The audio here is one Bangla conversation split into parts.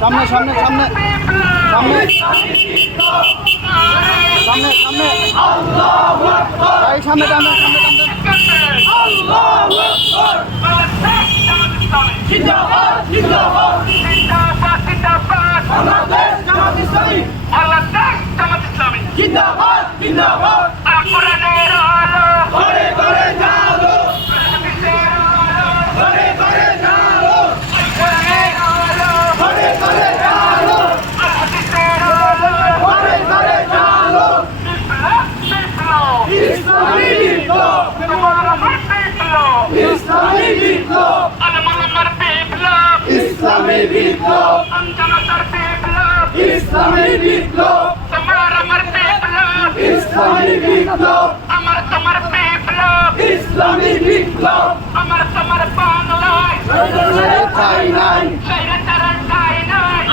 সামনে সামনে সামনে। সামনে। সামনে সামনে। এই সামনে টানে সামনে টানে জিন্দাবাদ জিন্দাবাদ। ইসলামী বিপ্লব। তোমার আমার বিপ্লব। ইসলামী বিপ্লব। আমার তোমার বিপ্লব ইসলামী বিপ্লব আমার তোমার বাংলায় ঠাই নাই।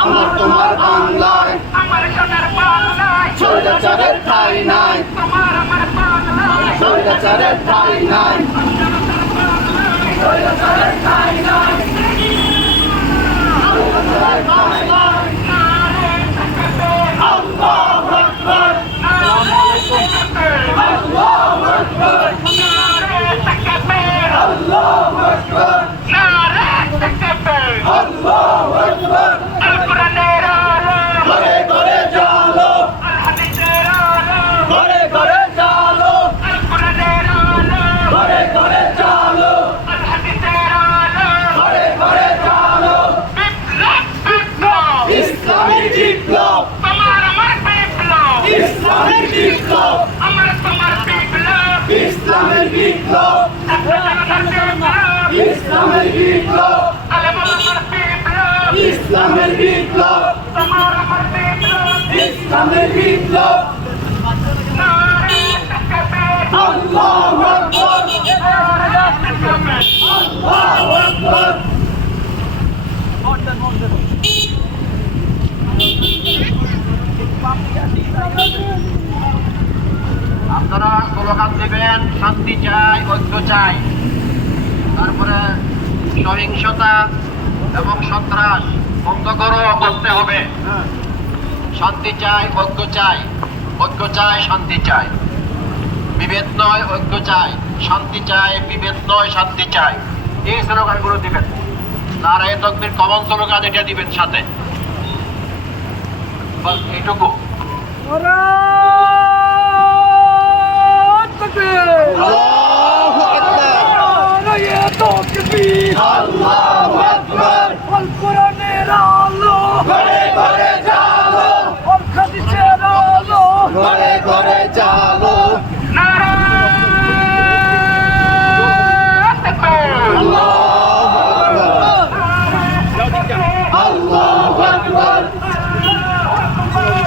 আমার তোমার বাংলায়। আমার সোনার বাংলায় স্বৈরাচারের ঠাই নাই। তোমার আমার বাংলায় স্বৈরাচারের ঠাই নাই স্বৈরাচারের ঠাই নাই আল্লাহু আকবার আল্লাহু আকবার আল্লাহু আকবার আল্লাহু আকবার ঘরে ঘরে জালো ঘরে ঘরে জালো ঘরে ঘরে জালো ঘরে ঘরে জালো ইসলামী বিপ্লব ইসলামী বিপ্লব ইসলামের বিপ্লব ইসলামের বিপ্লব ইসলামের বিপ্লব ইসলামের আপনারা স্লোগান দেবেন, শান্তি চাই, ঐক্য চাই। তারপরে সহিংসতা এবং সন্ত্রাস বন্ধ করো, করতে হবে। শান্তি চাই ঐক্য চাই। ঐক্য চাই শান্তি চাই। বিভেদ নয় ঐক্য চাই। শান্তি চাই বিভেদ নয় শান্তি চাই। এই স্লোগানগুলো দিবেন। নারায় তকবির কমন স্লোগান এটা দিবেন সাথে। বাস এইটুকু। আল্লাহু আকবার। আল্লাহু আকবার ঘরে ঘরে জালো ঘরে ঘরে জালো আল্লাহু আকবার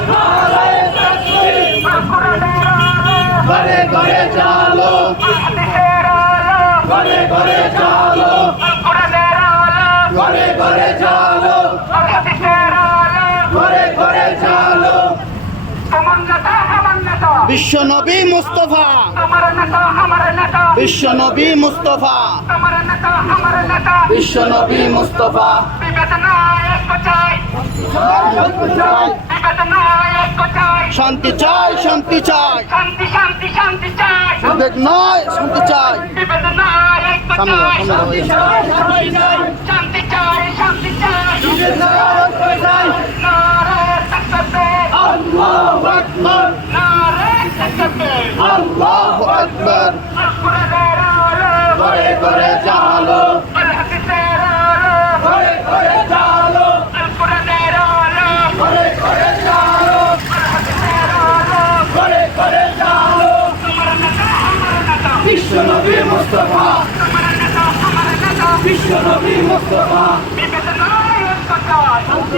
নারায়ে তাকবীর ঘরে ঘরে জালো ঘরে ঘরে জালো ঘরে ঘরে জালো ঘরে ঘরে জালো বিশ্ব নবী মুস্তফা। আমার নেতা আমার নেতা বিশ্ব নবী মুস্তফা। আমার নেতা আমার নেতা বিশ্ব নবী মুস্তফা। চাই শান্তি চাই শান্তি চাই। শান্তি শান্তি শান্তি চাই। বিবেক নয় শান্তি চাই। আল্লাহু আকবার। আলো ঘরে ঘরে জালো তোমার নেতা আমার নেতা বিশ্বনবী মুস্তাফা নেতা বিশ্বনবী মুস্তাফা।